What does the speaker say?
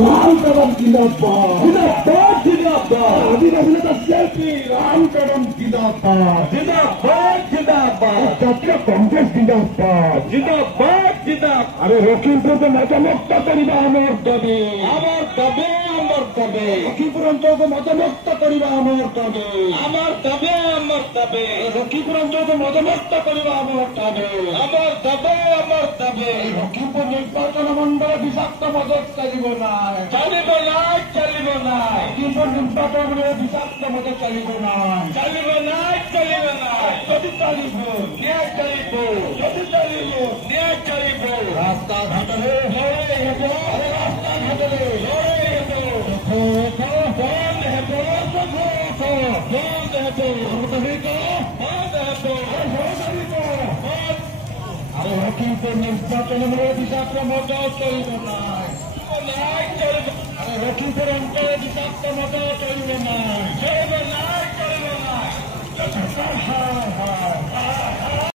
রাম কদম জিন্দাবাদ জিন্দাবাদ জিন্দাবাদ আদিবাসী নেতা শিল্পী রাম কদম জিন্দাবাদ জিন্দাবাদ জিন্দাবাদ জাতীয় কংগ্রেস জিন্দাবাদ জিন্দাবাদ জিন্দাবাদ আরে লক্ষ্মীপুরকে মতমুক্ত করিবা আমার দাবি আমার দাবি আমার দাবি লক্ষ্মীপুর অঞ্চলকে মতমুক্ত করিবা আমার দাবি আমার দাবি আমার দাবি লক্ষ্মীপুর অঞ্চলকে মতমুক্ত করিবা আমার দাবি আমার দাবি আমার দাবি লক্ষ্মীপুর নির্বাচন মন্ডলে বিষাক্ত মদত চালিব না চালিব না চালিব না লক্ষ্মীপুর নির্বাচন মন্ডলে বিষাক্ত মদত চালিব না চালিব না চালিব না যদি চালিব ন্যায় চালিব যদি চালিব ন্যায় চালিব রাস্তাঘাটে লড়াই হেব রাস্তাঘাটে লড়াই হেব বন্ধ হেব বন্ধ হেব আরে লক্ষ্মীপুর নির্বাচন বিষাক্ত মত চলব না আরে লক্ষ্মীপুর অঞ্চলে বিষাক্ত মত চলব না চলব না চলব না